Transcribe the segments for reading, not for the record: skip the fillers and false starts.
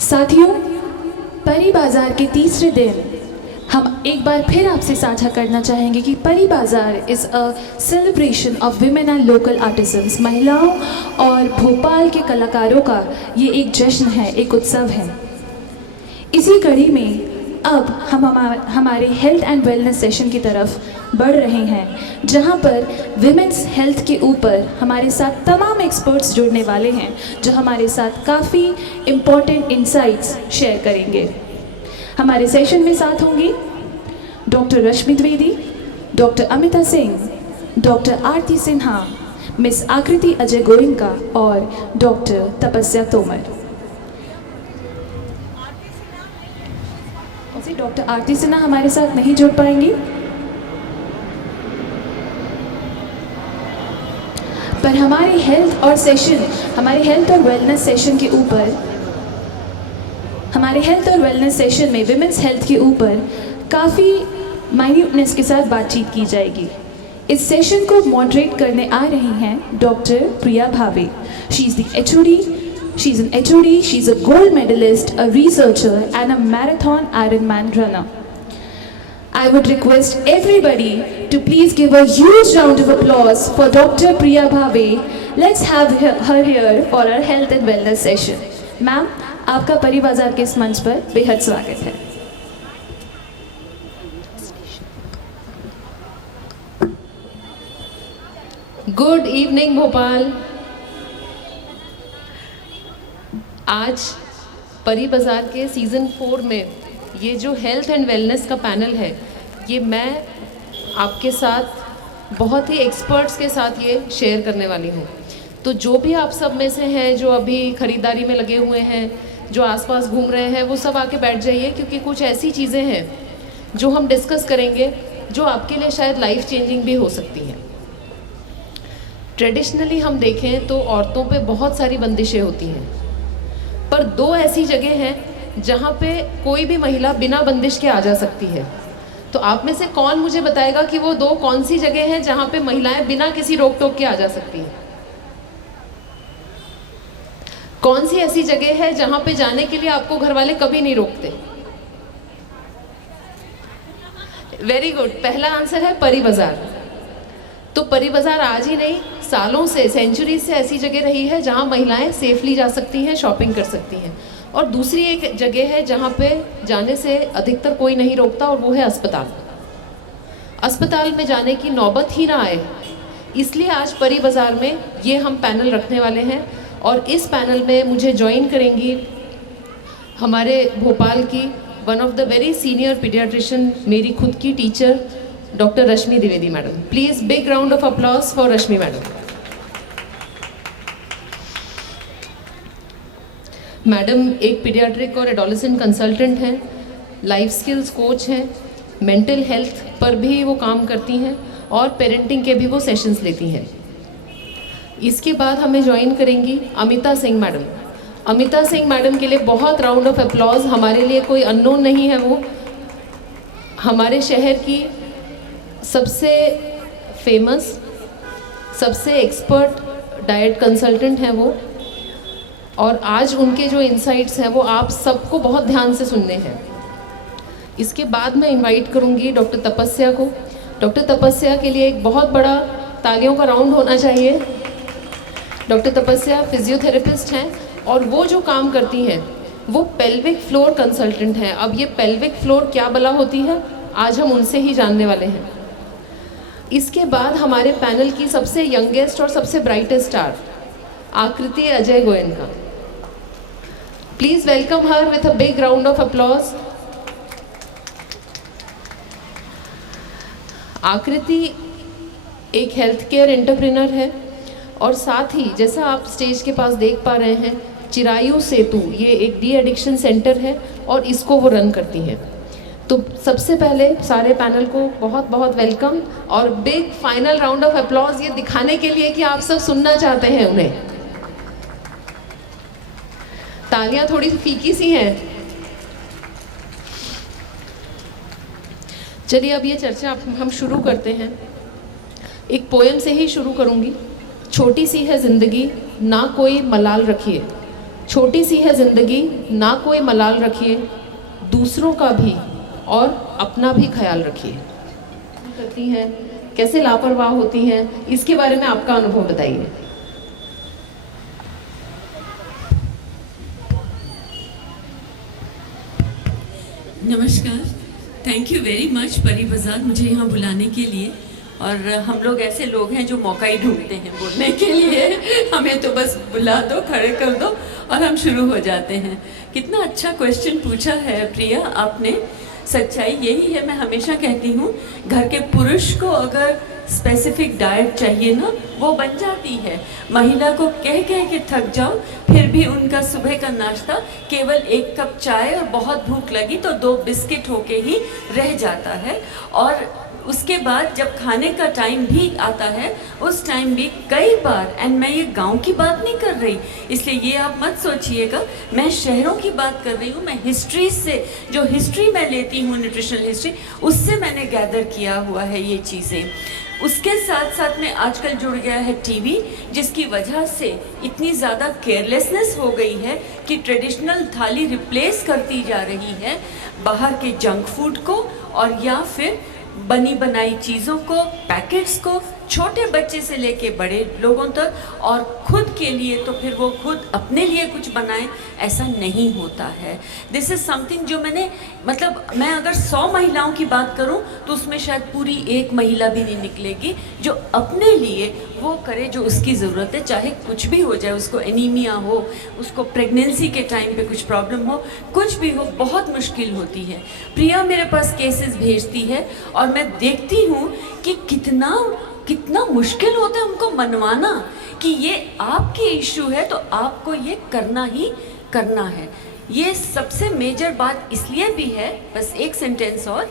साथियों, परी बाजार के तीसरे दिन हम एक बार फिर आपसे साझा करना चाहेंगे कि परी बाजार is a celebration of women and local artisans. महिलाओं और भोपाल के कलाकारों का ये एक जश्न है, एक उत्सव है। इसी कड़ी में अब हम हमारे हेल्थ एंड वेलनेस सेशन की तरफ बढ़ रहे हैं, जहां पर विमेंस हेल्थ के ऊपर हमारे साथ तमाम एक्सपर्ट्स जुड़ने वाले हैं, जो हमारे साथ काफ़ी इम्पॉर्टेंट इंसाइट्स शेयर करेंगे। हमारे सेशन में साथ होंगी डॉक्टर रश्मि द्विवेदी, डॉक्टर अमिता सिंह, डॉक्टर आरती सिन्हा, मिस आकृति अजय गोयनका और डॉक्टर तपस्या तोमर। डॉक्टर आरती सिन्हा हमारे साथ नहीं जुड़ पाएंगी, पर हमारे हेल्थ और वेलनेस सेशन के ऊपर में विमेंस हेल्थ के ऊपर काफ़ी माइन्यूटनेस के साथ बातचीत की जाएगी। इस सेशन को मॉडरेट करने आ रही हैं doctor Priya Bhave. She is an HOD, she's a gold medalist, a researcher and a marathon Ironman runner. I would request everybody to please give a huge round of applause for Dr. Priya Bhave. Let's have her here for our health and wellness session. Ma'am, आपका परी बाजार के इस मंच पर बेहद स्वागत है। Good evening Bhopal. आज परी बाज़ार के सीज़न 4 में ये जो हेल्थ एंड वेलनेस का पैनल है, ये मैं आपके साथ बहुत ही एक्सपर्ट्स के साथ ये शेयर करने वाली हूँ। तो जो भी आप सब में से हैं जो अभी ख़रीदारी में लगे हुए हैं, जो आसपास घूम रहे हैं, वो सब आके बैठ जाइए, क्योंकि कुछ ऐसी चीज़ें हैं जो हम डिस्कस करेंगे जो आपके लिए शायद लाइफ चेंजिंग भी हो सकती हैं। ट्रेडिशनली हम देखें तो औरतों पे बहुत सारी बंदिशें होती हैं, पर दो ऐसी जगह हैं जहाँ पे कोई भी महिला बिना बंदिश के आ जा सकती है। तो आप में से कौन मुझे बताएगा कि वो दो कौन सी जगह हैं जहाँ पे महिलाएं बिना किसी रोक टोक के आ जा सकती हैं? कौन सी ऐसी जगह है जहाँ पे जाने के लिए आपको घर वाले कभी नहीं रोकते? वेरी गुड, पहला आंसर है परी बाजार। तो परी बाजार आज ही नहीं, सालों से, सेंचुरीज से ऐसी जगह रही है जहां महिलाएं सेफली जा सकती हैं, शॉपिंग कर सकती हैं। और दूसरी एक जगह है जहां पे जाने से अधिकतर कोई नहीं रोकता, और वो है अस्पताल। अस्पताल में जाने की नौबत ही ना आए, इसलिए आज परी बाजार में ये हम पैनल रखने वाले हैं। और इस पैनल में मुझे ज्वाइन करेंगी हमारे भोपाल की one of the very senior paediatrician, मेरी खुद की teacher, doctor Rashmi Dwivedi madam. Please big round of applause for Rashmi madam. Madam एक पीडियाट्रिक और एडोलेसेंट कंसल्टेंट हैं, लाइफ स्किल्स कोच हैं, मेंटल हेल्थ पर भी वो काम करती हैं और पेरेंटिंग के भी वो सेशंस लेती हैं। इसके बाद हमें ज्वाइन करेंगी अमिता सिंह मैडम। अमिता सिंह मैडम के लिए बहुत राउंड ऑफ अप्लॉज। हमारे लिए कोई अननोन नहीं है, वो हमारे शहर की सबसे फेमस, सबसे एक्सपर्ट डाइट कंसल्टेंट हैं वो। और आज उनके जो इंसाइट्स हैं वो आप सबको बहुत ध्यान से सुनने हैं। इसके बाद मैं इनवाइट करूंगी डॉक्टर तपस्या को। डॉक्टर तपस्या के लिए एक बहुत बड़ा तालियों का राउंड होना चाहिए। डॉक्टर तपस्या फिजियोथेरेपिस्ट हैं और वो जो काम करती हैं वो पेल्विक फ्लोर कंसल्टेंट हैं। अब ये पेल्विक फ्लोर क्या भला होती है, आज हम उनसे ही जानने वाले हैं। इसके बाद हमारे पैनल की सबसे यंगेस्ट और सबसे ब्राइटेस्ट स्टार आकृति Ajay Goenka. Please welcome her with a big round of applause. आकृति एक हेल्थ केयर एंटरप्रेन्योर है और साथ ही जैसा आप स्टेज के पास देख पा रहे हैं, चिरायु सेतु ये एक डी एडिक्शन सेंटर है और इसको वो रन करती हैं। तो सबसे पहले सारे पैनल को बहुत बहुत वेलकम और big final round of applause, ये दिखाने के लिए कि आप सब सुनना चाहते हैं उन्हें। तालियां थोड़ी फीकी सी हैं। चलिए अब ये चर्चा हम शुरू करते हैं। एक पोएम से ही शुरू करूंगी। छोटी सी है जिंदगी, ना कोई मलाल रखिए। छोटी सी है ज़िंदगी, ना कोई मलाल रखिए, दूसरों का भी और अपना भी ख्याल रखिए। करती हैं, कैसे लापरवाह होती हैं, इसके बारे में आपका अनुभव बताइए। नमस्कार, थैंक यू वेरी मच परी बाज़ार मुझे यहाँ बुलाने के लिए। और हम लोग ऐसे लोग हैं जो मौका ही ढूंढते हैं बोलने के लिए। हमें तो बस बुला दो, खड़े कर दो और हम शुरू हो जाते हैं। कितना अच्छा क्वेश्चन पूछा है प्रिया आपने। सच्चाई यही है, मैं हमेशा कहती हूँ घर के पुरुष को अगर स्पेसिफिक डाइट चाहिए ना, वो बन जाती है। महिला को कह कह के थक जाओ, फिर भी उनका सुबह का नाश्ता केवल 1 कप चाय और बहुत भूख लगी तो 2 बिस्किट होके ही रह जाता है। और उसके बाद जब खाने का टाइम भी आता है, उस टाइम भी कई बार, एंड मैं ये गांव की बात नहीं कर रही, इसलिए ये आप मत सोचिएगा, मैं शहरों की बात कर रही हूँ। मैं हिस्ट्री से, जो हिस्ट्री मैं लेती हूँ, न्यूट्रिशनल हिस्ट्री, उससे मैंने गैदर किया हुआ है ये चीज़ें। उसके साथ साथ में आजकल जुड़ गया है टीवी, जिसकी वजह से इतनी ज़्यादा केयरलेसनेस हो गई है कि ट्रेडिशनल थाली रिप्लेस करती जा रही है बाहर के जंक फूड को, और या फिर बनी बनाई चीज़ों को, पैकेट्स को, छोटे बच्चे से लेके बड़े लोगों तक। और खुद के लिए तो फिर वो खुद अपने लिए कुछ बनाएं, ऐसा नहीं होता है। दिस इज़ समथिंग जो मैंने, मतलब मैं अगर 100 महिलाओं की बात करूं तो उसमें शायद पूरी एक महिला भी नहीं निकलेगी जो अपने लिए वो करे जो उसकी ज़रूरत है, चाहे कुछ भी हो जाए, उसको एनीमिया हो, उसको प्रेगनेंसी के टाइम पे कुछ प्रॉब्लम हो, कुछ भी हो, बहुत मुश्किल होती है। प्रिया मेरे पास केसेस भेजती है और मैं देखती हूँ कि कितना मुश्किल होता है उनको मनवाना कि ये आपकी इशू है तो आपको ये करना ही करना है। ये सबसे मेजर बात इसलिए भी है, बस एक सेंटेंस और,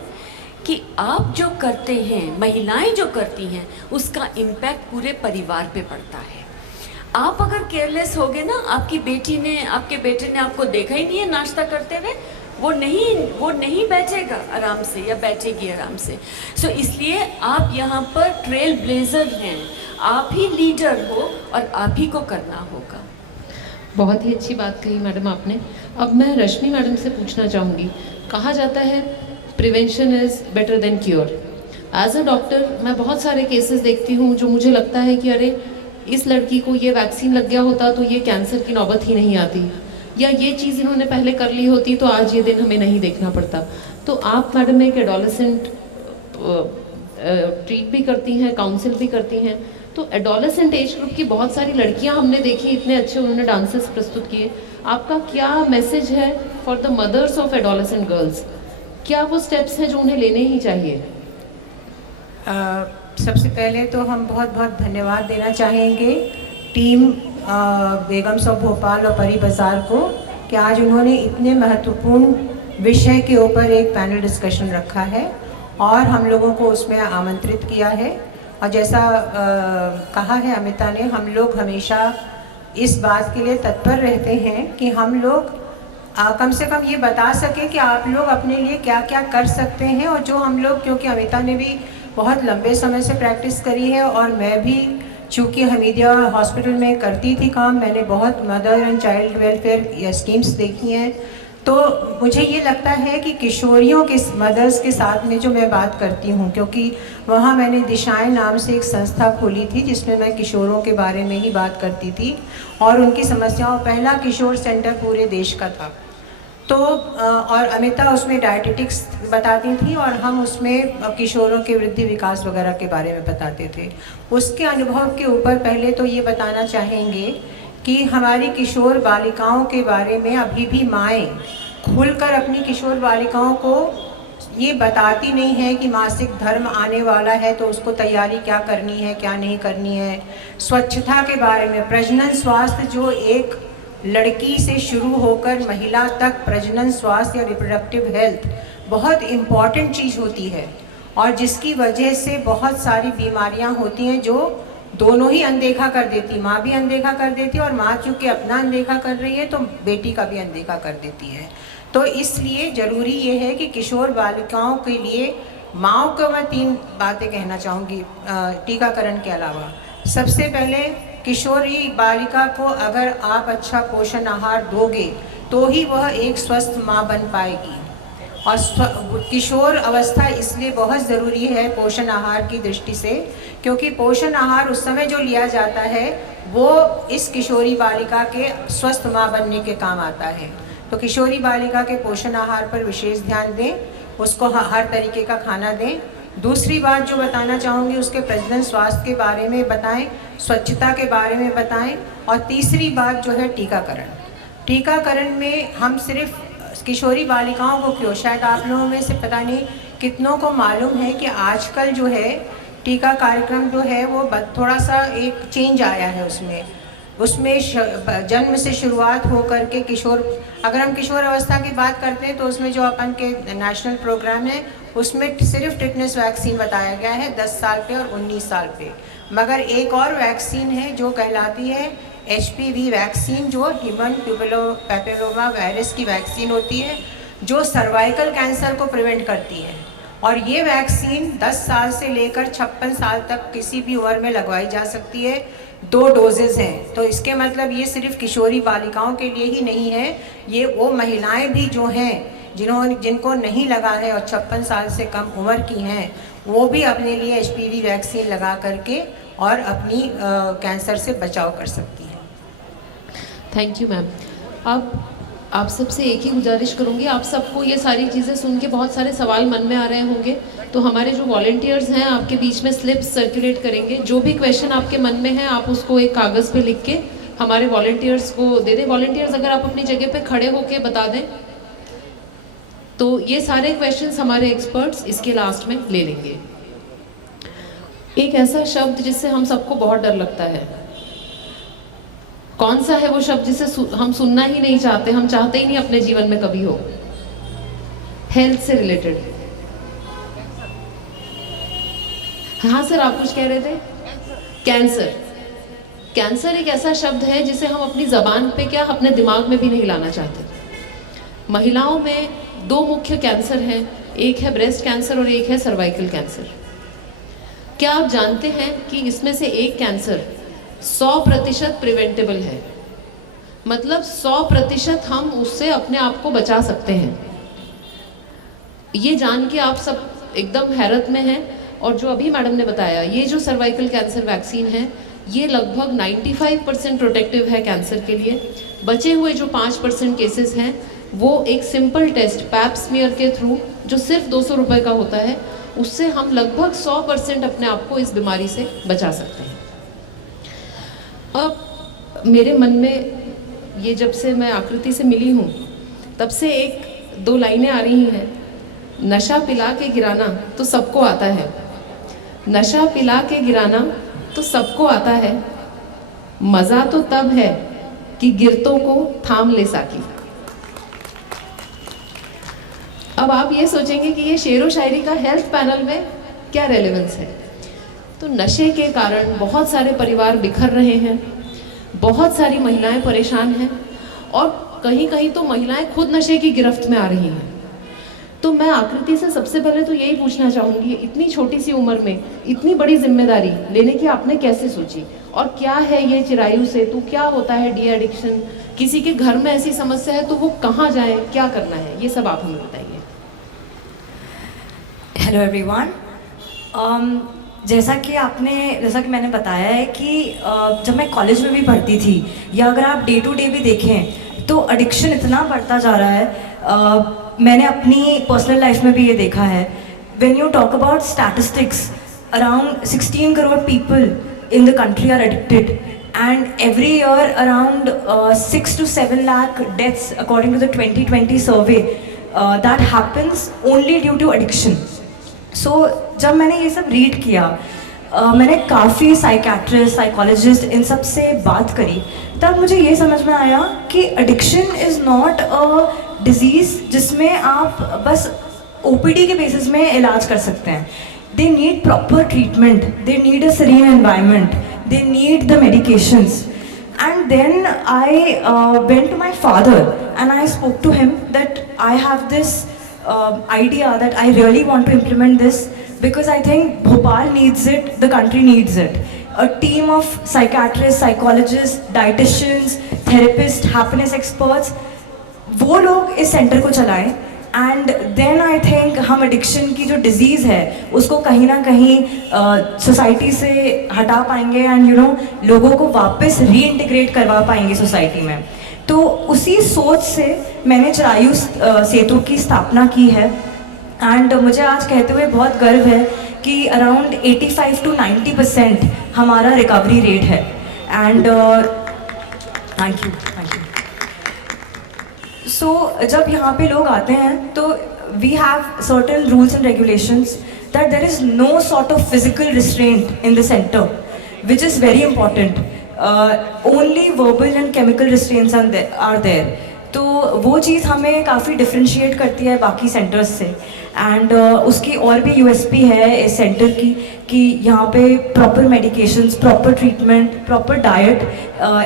कि आप जो करते हैं, महिलाएं जो करती हैं, उसका इम्पैक्ट पूरे परिवार पे पड़ता है। आप अगर केयरलेस होगे ना, आपकी बेटी ने, आपके बेटे ने आपको देखा ही नहीं है नाश्ता करते हुए, वो नहीं बैठेगा आराम से या बैठेगी आराम से। सो इसलिए आप यहाँ पर ट्रेल ब्लेजर हैं, आप ही लीडर हो और आप ही को करना होगा। बहुत ही अच्छी बात कही मैडम आपने। अब मैं रश्मि मैडम से पूछना चाहूँगी, कहा जाता है prevention is better than cure. As a doctor मैं बहुत सारे केसेस देखती हूँ जो मुझे लगता है कि अरे इस लड़की को ये वैक्सीन लग गया होता तो ये कैंसर की नौबत ही नहीं आती, या ये चीज़ इन्होंने पहले कर ली होती तो आज ये दिन हमें नहीं देखना पड़ता। तो आप मैडम एक एडोलेसेंट ट्रीट भी करती हैं, काउंसिल भी करती हैं, तो एडोलेसेंट एज ग्रुप की बहुत सारी लड़कियां हमने देखी, इतने अच्छे उन्होंने डांसेस प्रस्तुत किए। आपका क्या मैसेज है for the mothers of adolescent girls? क्या वो स्टेप्स हैं जो उन्हें लेने ही चाहिए? सबसे पहले तो हम बहुत बहुत धन्यवाद देना चाहेंगे टीम बेगम्स ऑफ भोपाल और परी बाज़ार को कि आज उन्होंने इतने महत्वपूर्ण विषय के ऊपर एक पैनल डिस्कशन रखा है और हम लोगों को उसमें आमंत्रित किया है। और जैसा कहा है अमिता ने, हम लोग हमेशा इस बात के लिए तत्पर रहते हैं कि हम लोग कम से कम ये बता सकें कि आप लोग अपने लिए क्या क्या कर सकते हैं। और जो हम लोग, क्योंकि अमिता ने भी बहुत लंबे समय से प्रैक्टिस करी है और मैं भी चूँकि हमीदिया हॉस्पिटल में करती थी काम, मैंने बहुत mother and child welfare schemes देखी हैं, तो मुझे ये लगता है कि किशोरियों के मदर्स के साथ में जो मैं बात करती हूँ, क्योंकि वहाँ मैंने दिशाएं नाम से एक संस्था खोली थी जिसमें मैं किशोरों के बारे में ही बात करती थी और उनकी समस्याओं, पहला किशोर सेंटर पूरे देश का था। तो और अमिता उसमें डायटिटिक्स बताती थी और हम उसमें किशोरों के वृद्धि विकास वगैरह के बारे में बताते थे। उसके अनुभव के ऊपर पहले तो ये बताना चाहेंगे कि हमारी किशोर बालिकाओं के बारे में अभी भी माएँ खुलकर अपनी किशोर बालिकाओं को ये बताती नहीं है कि मासिक धर्म आने वाला है तो उसको तैयारी क्या करनी है, क्या नहीं करनी है। स्वच्छता के बारे में, प्रजनन स्वास्थ्य जो एक लड़की से शुरू होकर महिला तक प्रजनन स्वास्थ्य या रिप्रोडक्टिव हेल्थ बहुत इम्पॉर्टेंट चीज़ होती है और जिसकी वजह से बहुत सारी बीमारियां होती हैं जो दोनों ही अनदेखा कर देती, माँ भी अनदेखा कर देती है और माँ चूँकि अपना अनदेखा कर रही है तो बेटी का भी अनदेखा कर देती है। तो इसलिए ज़रूरी ये है कि किशोर बालिकाओं के लिए माँओं को मैं 3 बातें कहना चाहूँगी टीकाकरण के अलावा। सबसे पहले किशोरी बालिका को अगर आप अच्छा पोषण आहार दोगे तो ही वह एक स्वस्थ माँ बन पाएगी। और किशोर अवस्था इसलिए बहुत ज़रूरी है पोषण आहार की दृष्टि से, क्योंकि पोषण आहार उस समय जो लिया जाता है वो इस किशोरी बालिका के स्वस्थ माँ बनने के काम आता है। तो किशोरी बालिका के पोषण आहार पर विशेष ध्यान दें, उसको हर तरीके का खाना दें। दूसरी बात जो बताना चाहूँगी, उसके प्रजनन स्वास्थ्य के बारे में बताएं, स्वच्छता के बारे में बताएं। और तीसरी बात जो है टीकाकरण। टीकाकरण में हम सिर्फ किशोरी बालिकाओं को क्यों, शायद आप लोगों में से पता नहीं कितनों को मालूम है कि आजकल जो है टीका कार्यक्रम जो है वो थोड़ा सा एक चेंज आया है उसमें जन्म से शुरुआत हो करके किशोर, अगर हम किशोर अवस्था की बात करते हैं तो उसमें जो अपन के नेशनल प्रोग्राम है उसमें सिर्फ टिटनेस वैक्सीन बताया गया है 10 साल पे और 19 साल पे। मगर एक और वैक्सीन है जो कहलाती है HPV वैक्सीन, जो ह्यूमन पैपिलोमा वायरस की वैक्सीन होती है, जो सर्वाइकल कैंसर को प्रिवेंट करती है। और ये वैक्सीन 10 साल से लेकर 56 साल तक किसी भी उम्र में लगवाई जा सकती है। 2 डोजेज़ हैं। तो इसके मतलब ये सिर्फ किशोरी बालिकाओं के लिए ही नहीं है, ये वो महिलाएं भी जो हैं जिनको नहीं लगा है और 56 साल से कम उम्र की हैं, वो भी अपने लिए HPV वैक्सीन लगा करके और अपनी कैंसर से बचाव कर सकती हैं। Thank you ma'am. अब आप सबसे एक ही गुजारिश करूँगी, आप सबको ये सारी चीज़ें सुन के बहुत सारे सवाल मन में आ रहे होंगे, तो हमारे जो वॉलंटियर्स हैं आपके बीच में स्लिप्स सर्कुलेट करेंगे। जो भी क्वेश्चन आपके मन में है आप उसको एक कागज़ पे लिख के हमारे वॉलंटियर्स को दे दें। वॉलंटियर्स अगर आप अपनी जगह पे खड़े होके बता दें तो ये सारे क्वेश्चंस हमारे एक्सपर्ट्स इसके लास्ट में ले लेंगे। एक ऐसा शब्द जिससे हम सबको बहुत डर लगता है, कौन सा है वो शब्द जिसे हम सुनना ही नहीं चाहते, हम चाहते ही नहीं अपने जीवन में कभी हो? हेल्थ से रिलेटेड। हाँ सर, आप कुछ कह रहे थे? कैंसर। कैंसर एक ऐसा शब्द है जिसे हम अपनी जबान पे क्या अपने दिमाग में भी नहीं लाना चाहते। महिलाओं में 2 मुख्य कैंसर हैं, एक है ब्रेस्ट कैंसर और एक है सर्वाइकल कैंसर। क्या आप जानते हैं कि इसमें से एक कैंसर 100% प्रिवेंटेबल है, मतलब 100% हम उससे अपने आप को बचा सकते हैं। ये जान के आप सब एकदम हैरत में हैं। और जो अभी मैडम ने बताया, ये जो सर्वाइकल कैंसर वैक्सीन है ये लगभग 95% प्रोटेक्टिव है कैंसर के लिए। बचे हुए जो 5% केसेस हैं वो एक सिंपल टेस्ट पैप स्मीयर के थ्रू, जो सिर्फ 200 रुपये का होता है, उससे हम लगभग 100% अपने आप को इस बीमारी से बचा सकते हैं। अब मेरे मन में ये, जब से मैं आकृति से मिली हूँ तब से 1-2 लाइनें आ रही हैं। नशा पिला के गिराना तो सबको आता है, नशा पिला के गिराना तो सबको आता है, मज़ा तो तब है कि गिरतों को थाम ले साकी। अब आप ये सोचेंगे कि ये शेरो शायरी का हेल्थ पैनल में क्या रेलेवेंस है। तो नशे के कारण बहुत सारे परिवार बिखर रहे हैं, बहुत सारी महिलाएं परेशान हैं और कहीं कहीं तो महिलाएं खुद नशे की गिरफ्त में आ रही हैं। तो मैं आकृति से सबसे पहले तो यही पूछना चाहूँगी, इतनी छोटी सी उम्र में इतनी बड़ी जिम्मेदारी लेने की आपने कैसे सोची, और क्या है ये चिरायु से, तो क्या होता है डी एडिक्शन, किसी के घर में ऐसी समस्या है तो वो कहाँ जाए, क्या करना है, ये सब आप हमें बताइए। Hello everyone. जैसा कि मैंने बताया है कि जब मैं कॉलेज में भी पढ़ती थी, या अगर आप डे टू डे भी देखें तो एडिक्शन इतना बढ़ता जा रहा है। मैंने अपनी पर्सनल लाइफ में भी ये देखा है। When you talk about statistics, around 16 crore people in the country are addicted, and every year around 6 to 7 lakh deaths according to the 2020 survey that happens only due to addiction. So जब मैंने ये सब read किया, मैंने काफ़ी psychiatrist, psychologist in सब से बात करी, तब मुझे ये समझ में आया कि addiction is not a disease जिसमें आप बस OPD के बेसिस में इलाज कर सकते हैं। They need proper treatment, they need a serine environment, they need the medications. And then I went to my father and I spoke to him that I have this idea that I really want to implement this because I think Bhopal needs it, the country needs it. a team of psychiatrists, psychologists, dietitians, therapists, happiness experts, वो लोग इस centre को चलाएं and then I think हम addiction की जो disease है उसको कहीं ना कहीं सोसाइटी से हटा पाएंगे एंड यू नो लोगों को वापस रीइंटीग्रेट करवा पाएंगे सोसाइटी में। तो उसी सोच से मैंने चिरायु सेतु की स्थापना की है एंड मुझे आज कहते हुए बहुत गर्व है कि अराउंड 85 to 90% हमारा रिकवरी रेट है एंड थैंक यू। सो जब यहाँ पे लोग आते हैं तो we have certain rules and regulations that there is no sort of physical restraint in the centre which is very important. Only verbal and chemical restraints are there. तो वो चीज़ हमें काफ़ी डिफ्रेंशिएट करती है बाकी सेंटर्स से एंड उसकी और भी यूएसपी है इस सेंटर की कि यहाँ पे proper medications, proper treatment, proper diet,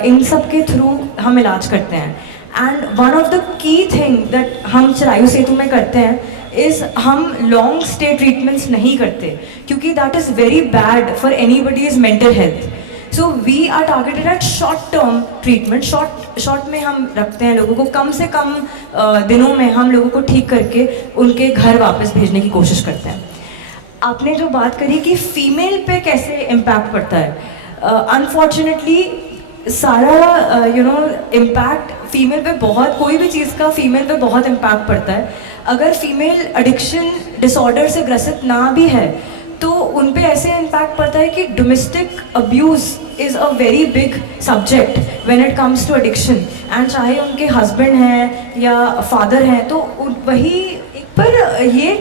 इन सब के थ्रू हम इलाज करते हैं। And one of the key thing that हम चिरायु सेतु में करते हैं इज़ हम लॉन्ग स्टे ट्रीटमेंट्स नहीं करते क्योंकि that is very bad for anybody's mental health. So we are targeted at short term treatment. Short में हम रखते हैं लोगों को, कम से कम दिनों में हम लोगों को ठीक करके उनके घर वापस भेजने की कोशिश करते हैं। आपने जो बात करी कि फीमेल पे कैसे इम्पैक्ट पड़ता है, अनफॉर्चुनेटली सारा इम्पैक्ट फीमेल पे बहुत, कोई भी चीज़ का फीमेल पे बहुत इम्पैक्ट पड़ता है। अगर फीमेल एडिक्शन डिसऑर्डर से ग्रसित ना भी है तो उन पे ऐसे इम्पैक्ट पड़ता है कि domestic abuse is a very big subject when it comes to addiction and चाहे उनके हस्बैंड हैं या फादर हैं तो वही पर ये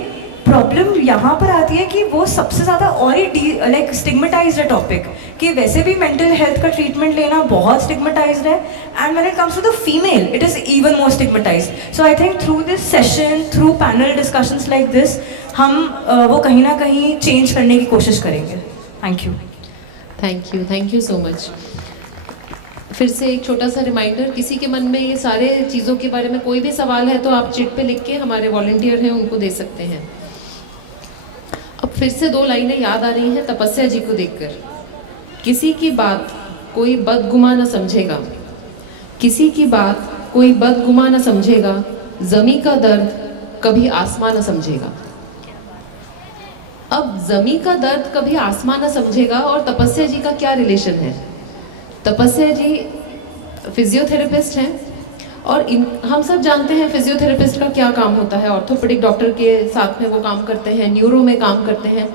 प्रॉब्लम यहाँ पर आती है कि वो सबसे ज़्यादा और ही लाइक स्टिग्मेटाइज्ड है टॉपिक कि वैसे भी मेंटल हेल्थ का ट्रीटमेंट लेना बहुत स्टिग्मेटाइज्ड है and when it comes to the female it is even more stigmatised. So I think through this session, through panel discussions like this हम वो कहीं ना कहीं चेंज करने की कोशिश करेंगे। Thank you. Thank you so much. फिर से एक छोटा सा रिमाइंडर, किसी के मन में ये सारे चीज़ों के बारे में कोई भी सवाल है तो आप चिट पे लिख के हमारे वॉलंटियर हैं उनको दे सकते हैं। अब फिर से 2 लाइनें याद आ रही हैं तपस्या जी को देखकर। किसी की बात कोई बदगुमा न समझेगा, किसी की बात कोई बदगुमा न समझेगा, ज़मी का दर्द कभी आसमां न समझेगा। अब ज़मी का दर्द कभी आसमां न समझेगा और तपस्या जी का क्या रिलेशन है? तपस्या जी फिजियोथेरेपिस्ट हैं और हम सब जानते हैं फिजियोथेरेपिस्ट का क्या काम होता है। ऑर्थोपेडिक डॉक्टर के साथ में वो काम करते हैं, न्यूरो में काम करते हैं,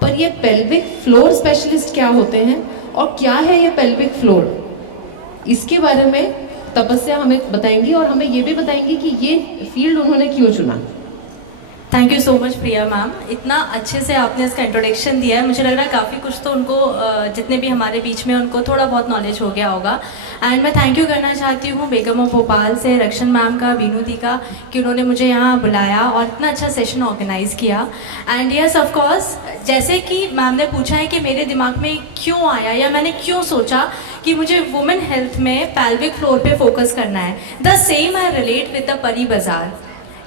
पर ये पेल्विक फ्लोर स्पेशलिस्ट क्या होते हैं और क्या है ये पेल्विक फ्लोर, इसके बारे में तपस्या हमें बताएंगी और हमें ये भी बताएंगी कि ये फील्ड उन्होंने क्यों चुना। Thank you so much Priya ma'am, इतना अच्छे से आपने इसका इंट्रोडक्शन दिया है। मुझे लग रहा है काफ़ी कुछ तो उनको जितने भी हमारे बीच में उनको थोड़ा बहुत नॉलेज हो गया होगा। एंड मैं थैंक यू करना चाहती हूँ बेगम ऑफ भोपाल से रक्षन मैम का, बीनू दी का, कि उन्होंने मुझे यहाँ बुलाया और इतना अच्छा सेशन ऑर्गेनाइज़ किया। एंड यस ऑफ कोर्स, जैसे कि मैम ने पूछा है कि मेरे दिमाग में क्यों आया या मैंने क्यों सोचा कि मुझे वुमेन हेल्थ में पेल्विक फ्लोर पे फोकस करना है, the same I relate with the परी बाजार।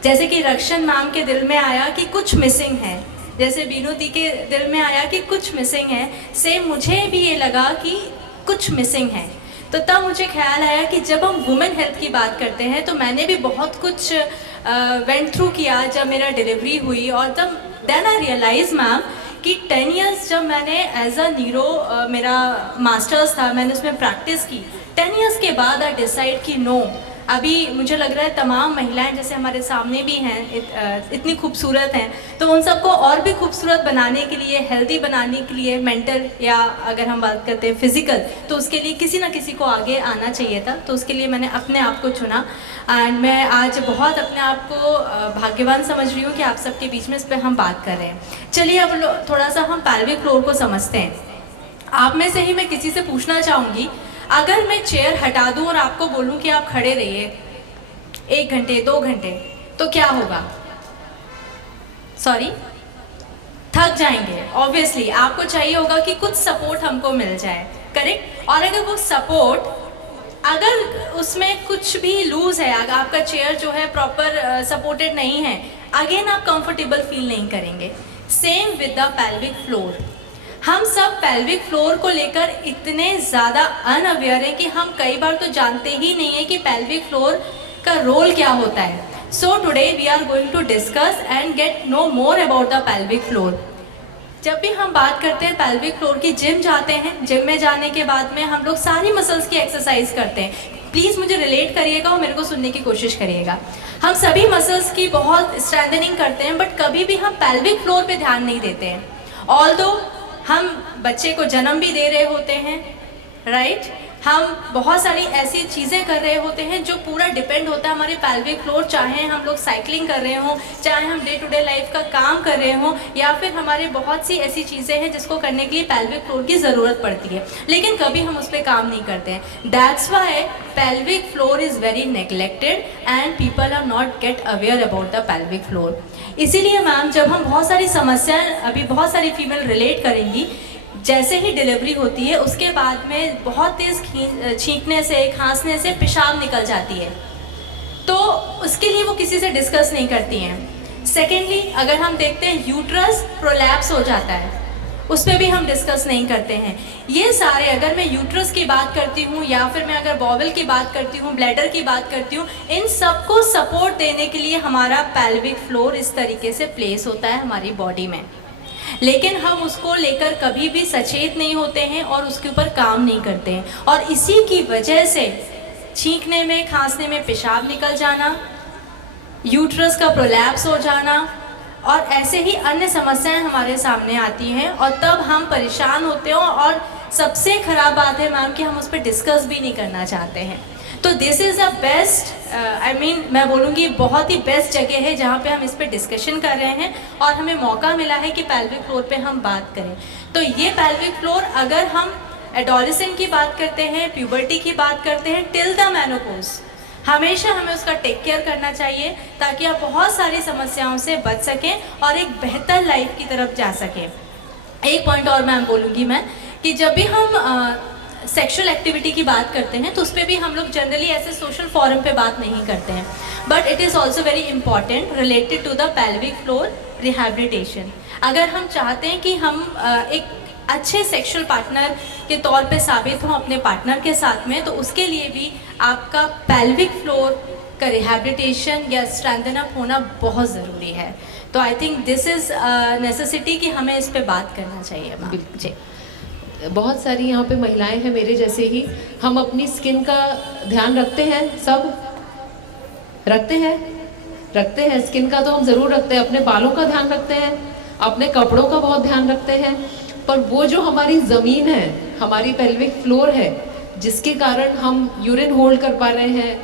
जैसे कि रक्षन मैम के दिल में आया कि कुछ मिसिंग है, जैसे बीनू दी के दिल में आया कि कुछ मिसिंग है, सेम मुझे भी ये लगा कि कुछ मिसिंग है। तो तब मुझे ख्याल आया कि जब हम वुमेन हेल्थ की बात करते हैं तो मैंने भी बहुत कुछ वेंट थ्रू किया जब मेरा डिलीवरी हुई। और तब देन आई रियलाइज मैम कि 10 इयर्स जब मैंने एज अ न्यूरो मेरा मास्टर्स था, मैंने उसमें प्रैक्टिस की, 10 इयर्स के बाद आई डिसाइड कि नो, अभी मुझे लग रहा है तमाम महिलाएं जैसे हमारे सामने भी हैं इतनी खूबसूरत हैं, तो उन सबको और भी खूबसूरत बनाने के लिए, हेल्दी बनाने के लिए, मेंटल या अगर हम बात करते हैं फिजिकल, तो उसके लिए किसी ना किसी को आगे आना चाहिए था। तो उसके लिए मैंने अपने आप को चुना एंड मैं आज बहुत अपने आप को भाग्यवान समझ रही हूँ कि आप सबके बीच में इस पर हम बात कर रहे हैं। चलिए अब थोड़ा सा हम पेल्विक फ्लोर को समझते हैं। आप में से ही मैं किसी से पूछना चाहूँगी, अगर मैं चेयर हटा दूं और आपको बोलूं कि आप खड़े रहिए 1 घंटे 2 घंटे, तो क्या होगा? सॉरी, थक जाएंगे। ऑब्वियसली आपको चाहिए होगा कि कुछ सपोर्ट हमको मिल जाए, करेक्ट? और अगर वो सपोर्ट, अगर उसमें कुछ भी लूज है, अगर आपका चेयर जो है प्रॉपर सपोर्टेड नहीं है, अगेन आप कंफर्टेबल फील नहीं करेंगे। Same with the pelvic floor. हम सब पेल्विक फ्लोर को लेकर इतने ज़्यादा अनअवेयर हैं कि हम कई बार तो जानते ही नहीं है कि पेल्विक फ्लोर का रोल क्या होता है. So today we are going to discuss and get know more about the pelvic floor. जब भी हम बात करते हैं पेल्विक फ्लोर की, जिम जाते हैं, जिम में जाने के बाद में हम लोग सारी मसल्स की एक्सरसाइज करते हैं. प्लीज़ मुझे रिलेट करिएगा और मेरे को सुनने की कोशिश करिएगा. हम सभी मसल्स की बहुत स्ट्रेंथनिंग करते हैं, बट कभी भी हम पेल्विक फ्लोर पे ध्यान नहीं देते हैं. ऑल्दो हम बच्चे को जन्म भी दे रहे होते हैं, राइट, हम बहुत सारी ऐसी चीज़ें कर रहे होते हैं जो पूरा डिपेंड होता है हमारे पेल्विक फ्लोर, चाहे हम लोग साइकिलिंग कर रहे हों, चाहे हम डे टू डे लाइफ का काम कर रहे हों, या फिर हमारे बहुत सी ऐसी चीज़ें हैं जिसको करने के लिए पेल्विक फ्लोर की ज़रूरत पड़ती है, लेकिन कभी हम उस पर काम नहीं करते हैं. That's why pelvic floor is very neglected and people are not get aware about the pelvic floor. इसीलिए मैम, जब हम बहुत सारी समस्याएं, अभी बहुत सारी फीमेल रिलेट करेंगी, जैसे ही डिलीवरी होती है उसके बाद में बहुत तेज़ छींकने से, खांसने से पेशाब निकल जाती है, तो उसके लिए वो किसी से डिस्कस नहीं करती हैं. सेकेंडली, अगर हम देखते हैं यूट्रस प्रोलैप्स हो जाता है, उस पर भी हम डिस्कस नहीं करते हैं. ये सारे, अगर मैं यूट्रस की बात करती हूँ या फिर मैं अगर बॉवल की बात करती हूँ, ब्लैडर की बात करती हूँ, इन सबको सपोर्ट देने के लिए हमारा पेल्विक फ्लोर इस तरीके से प्लेस होता है हमारी बॉडी में, लेकिन हम उसको लेकर कभी भी सचेत नहीं होते हैं और उसके ऊपर काम नहीं करते हैं. और इसी की वजह से छींकने में, खांसने में पेशाब निकल जाना, यूट्रस का प्रोलैप्स हो जाना और ऐसे ही अन्य समस्याएं हमारे सामने आती हैं, और तब हम परेशान होते हैं. और सबसे ख़राब बात है मैम कि हम उस पर डिस्कस भी नहीं करना चाहते हैं. तो दिस इज़ द बेस्ट, मैं बोलूँगी बहुत ही बेस्ट जगह है जहाँ पे हम इस पे डिस्कशन कर रहे हैं और हमें मौका मिला है कि पेल्विक फ्लोर पे हम बात करें. तो ये पेल्विक फ्लोर, अगर हम एडोलेसेंट की बात करते हैं, प्यूबर्टी की बात करते हैं, टिल द मेनोपॉज, हमेशा हमें उसका टेक केयर करना चाहिए ताकि आप बहुत सारी समस्याओं से बच सकें और एक बेहतर लाइफ की तरफ जा सकें. एक पॉइंट और मैम बोलूँगी मैं कि जब भी हम सेक्सुअल एक्टिविटी की बात करते हैं तो उस पर भी हम लोग जनरली ऐसे सोशल फोरम पे बात नहीं करते हैं, but it is also very important related to the pelvic floor rehabilitation. अगर हम चाहते हैं कि हम एक अच्छे सेक्सुअल पार्टनर के तौर पे साबित हों अपने पार्टनर के साथ में, तो उसके लिए भी आपका पेल्विक फ्लोर का रिहैबिलिटेशन या स्ट्रेंथन अप होना बहुत ज़रूरी है. तो I think this is necessity कि हमें इस पर बात करना चाहिए मैम. जी, बहुत सारी यहाँ पे महिलाएं हैं मेरे जैसे ही, हम अपनी स्किन का ध्यान रखते हैं, सब रखते हैं स्किन का तो हम ज़रूर रखते हैं, अपने बालों का ध्यान रखते हैं, अपने कपड़ों का बहुत ध्यान रखते हैं, पर वो जो हमारी ज़मीन है, हमारी पेल्विक फ्लोर है, जिसके कारण हम यूरिन होल्ड कर पा रहे हैं,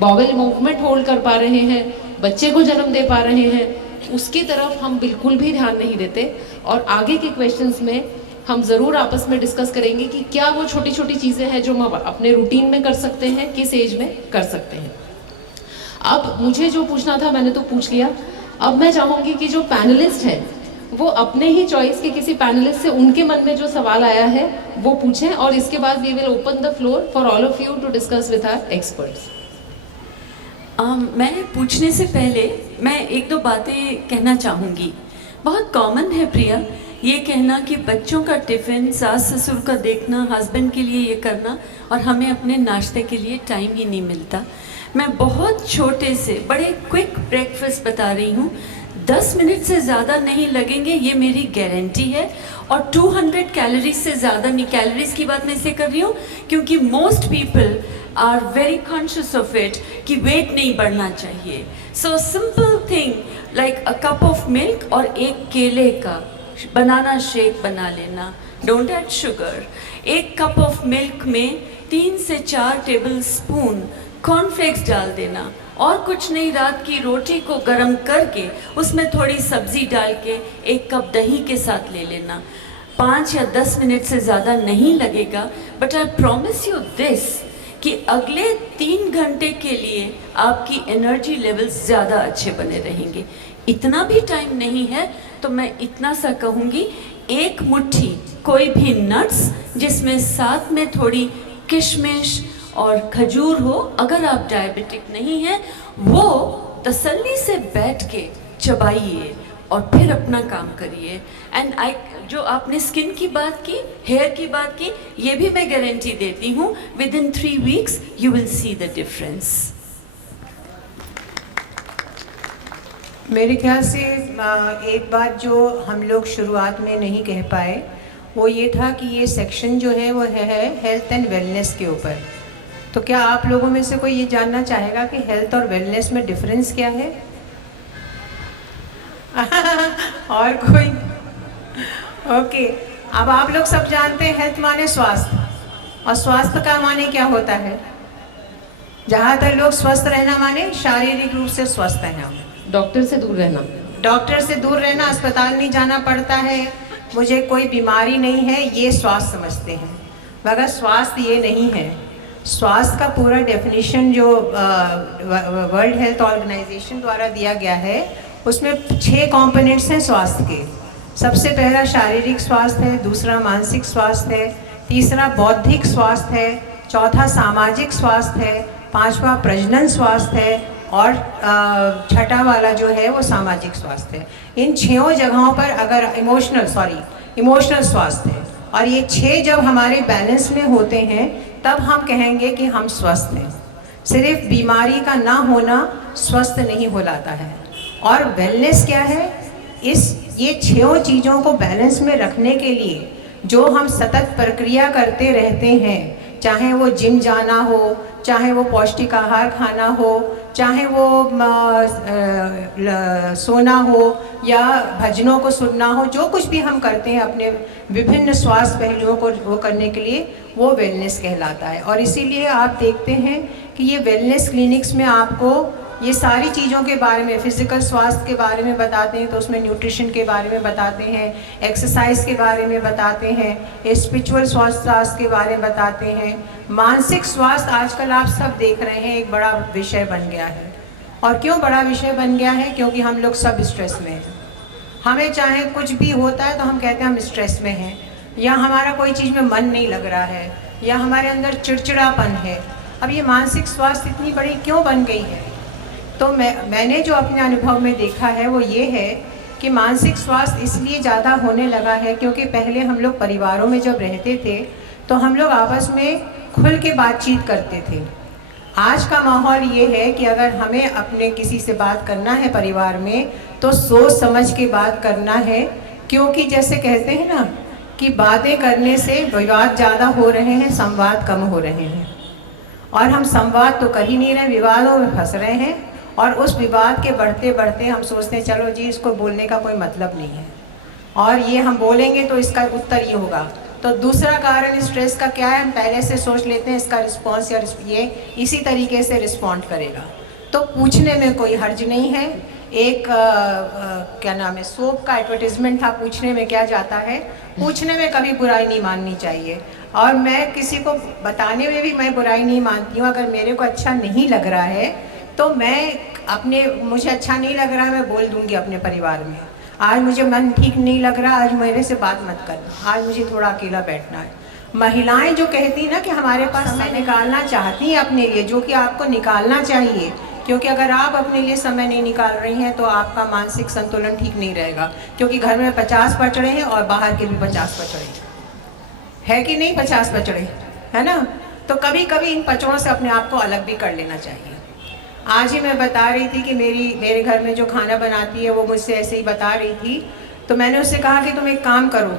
बॉवल मूवमेंट होल्ड कर पा रहे हैं, बच्चे को जन्म दे पा रहे हैं, उसकी तरफ हम बिल्कुल भी ध्यान नहीं देते. और आगे के क्वेश्चंस में हम ज़रूर आपस में डिस्कस करेंगे कि क्या वो छोटी छोटी चीज़ें हैं जो हम अपने रूटीन में कर सकते हैं, किस एज में कर सकते हैं. अब मुझे जो पूछना था मैंने तो पूछ लिया. अब मैं चाहूँगी कि जो पैनलिस्ट हैं वो अपने ही चॉइस के किसी पैनलिस्ट से उनके मन में जो सवाल आया है वो पूछें, और इसके बाद we will open the floor for all of you to discuss with our experts. मैं पूछने से पहले मैं एक दो बातें कहना चाहूँगी. बहुत कॉमन है प्रिया ये कहना कि बच्चों का टिफ़िन, सास ससुर का देखना, हस्बैंड के लिए ये करना, और हमें अपने नाश्ते के लिए टाइम ही नहीं मिलता. मैं बहुत छोटे से बड़े क्विक ब्रेकफास्ट बता रही हूँ, 10 मिनट से ज़्यादा नहीं लगेंगे, ये मेरी गारंटी है. और 200 कैलोरीज से ज़्यादा नहीं. कैलोरीज की बात मैं इसलिए कर रही हूँ क्योंकि most people are very conscious of it कि वेट नहीं बढ़ना चाहिए. So simple thing like a cup of milk और एक केले का बनाना शेक बना लेना, डोंट ऐड शुगर. एक कप ऑफ मिल्क में 3 से 4 टेबल स्पून कॉर्नफ्लेक्स डाल देना, और कुछ नहीं, रात की रोटी को गर्म करके उसमें थोड़ी सब्जी डाल के 1 कप दही के साथ ले लेना. 5 या 10 मिनट से ज़्यादा नहीं लगेगा, but I promise you this कि अगले 3 घंटे के लिए आपकी एनर्जी लेवल्स ज़्यादा अच्छे बने रहेंगे. इतना भी टाइम नहीं है तो मैं इतना सा कहूँगी, 1 मुट्ठी कोई भी नट्स जिसमें साथ में थोड़ी किशमिश और खजूर हो, अगर आप डायबिटिक नहीं हैं, वो तसल्ली से बैठ के चबाइए और फिर अपना काम करिए। एंड आई जो आपने स्किन की बात की, हेयर की बात की, ये भी मैं गारंटी देती हूँ with in 3 weeks you will see the difference. मेरे ख्याल से एक बात जो हम लोग शुरुआत में नहीं कह पाए वो ये था कि ये सेक्शन जो है वो है हेल्थ एंड वेलनेस के ऊपर। तो क्या आप लोगों में से कोई ये जानना चाहेगा कि हेल्थ और वेलनेस में डिफरेंस क्या है? और कोई? ओके, अब आप लोग सब जानते हैं हेल्थ माने स्वास्थ्य, और स्वास्थ्य का माने क्या होता है? जहाँ तक लोग स्वस्थ रहना माने शारीरिक रूप से स्वस्थ है, डॉक्टर से दूर रहना, डॉक्टर से दूर रहना, अस्पताल नहीं जाना पड़ता है, मुझे कोई बीमारी नहीं है, ये स्वास्थ्य समझते हैं। मगर स्वास्थ्य ये नहीं है। स्वास्थ्य का पूरा डेफिनेशन जो वर्ल्ड हेल्थ ऑर्गेनाइजेशन द्वारा दिया गया है उसमें 6 कंपोनेंट्स हैं स्वास्थ्य के। सबसे पहला शारीरिक स्वास्थ्य है, दूसरा मानसिक स्वास्थ्य है, तीसरा बौद्धिक स्वास्थ्य है, चौथा सामाजिक स्वास्थ्य है, पांचवा प्रजनन स्वास्थ्य है और छठा वाला जो है वो सामाजिक स्वास्थ्य है। इन 6 जगहों पर अगर इमोशनल स्वास्थ्य है, और ये 6 जब हमारे बैलेंस में होते हैं तब हम कहेंगे कि हम स्वस्थ हैं। सिर्फ बीमारी का ना होना स्वस्थ नहीं होलाता है। और वेलनेस क्या है? ये 6 चीज़ों को बैलेंस में रखने के लिए जो हम सतत प्रक्रिया करते रहते हैं, चाहे वो जिम जाना हो, चाहे वो पौष्टिक आहार खाना हो, चाहे वो सोना हो या भजनों को सुनना हो, जो कुछ भी हम करते हैं अपने विभिन्न स्वास्थ्य पहलुओं को वो करने के लिए, वो वेलनेस कहलाता है। और इसीलिए आप देखते हैं कि ये वेलनेस क्लिनिक्स में आपको ये सारी चीज़ों के बारे में, फिजिकल स्वास्थ्य के बारे में बताते हैं तो उसमें न्यूट्रिशन के बारे में बताते हैं, एक्सरसाइज के बारे में बताते हैं, स्पिरिचुअल स्वास्थ्य के बारे में बताते हैं। मानसिक स्वास्थ्य आजकल आप सब देख रहे हैं एक बड़ा विषय बन गया है। और क्यों बड़ा विषय बन गया है? क्योंकि हम लोग सब स्ट्रेस में हैं। हमें चाहे कुछ भी होता है तो हम कहते हैं हम स्ट्रेस में हैं, या हमारा कोई चीज़ में मन नहीं लग रहा है, या हमारे अंदर चिड़चिड़ापन है। अब ये मानसिक स्वास्थ्य इतनी बड़ी क्यों बन गई है? तो मैंने जो अपने अनुभव में देखा है वो ये है कि मानसिक स्वास्थ्य इसलिए ज़्यादा होने लगा है क्योंकि पहले हम लोग परिवारों में जब रहते थे तो हम लोग आपस में खुल के बातचीत करते थे। आज का माहौल ये है कि अगर हमें अपने किसी से बात करना है परिवार में तो सोच समझ के बात करना है, क्योंकि जैसे कहते हैं ना कि बातें करने से विवाद ज़्यादा हो रहे हैं, संवाद कम हो रहे हैं। और हम संवाद तो कर ही नहीं रहे, विवादों में फंस रहे हैं। और उस विवाद के बढ़ते बढ़ते हम सोचते हैं चलो जी इसको बोलने का कोई मतलब नहीं है, और ये हम बोलेंगे तो इसका उत्तर ये होगा। तो दूसरा कारण स्ट्रेस का क्या है? हम पहले से सोच लेते हैं इसका रिस्पॉन्स या ये इसी तरीके से रिस्पॉन्ड करेगा। तो पूछने में कोई हर्ज नहीं है। एक क्या नाम है, सोप का एडवर्टीजमेंट था, पूछने में क्या जाता है। पूछने में कभी बुराई नहीं माननी चाहिए, और मैं किसी को बताने में भी मैं बुराई नहीं मानती हूँ। अगर मेरे को अच्छा नहीं लग रहा है तो मैं मुझे अच्छा नहीं लग रहा है, मैं बोल दूंगी अपने परिवार में, आज मुझे मन ठीक नहीं लग रहा, आज मेरे से बात मत करना, आज मुझे थोड़ा अकेला बैठना है। महिलाएं जो कहती ना कि हमारे पास समय निकालना चाहती हैं अपने लिए, जो कि आपको निकालना चाहिए, क्योंकि अगर आप अपने लिए समय नहीं निकाल रही हैं तो आपका मानसिक संतुलन ठीक नहीं रहेगा। क्योंकि घर में 50 पचड़े हैं और बाहर के भी 50 पचड़े है कि नहीं? 50 पचड़े है ना। तो कभी कभी इन पचड़ों से अपने आप को अलग भी कर लेना चाहिए। आज ही मैं बता रही थी कि मेरे घर में जो खाना बनाती है वो मुझसे ऐसे ही बता रही थी, तो मैंने उससे कहा कि तुम एक काम करो,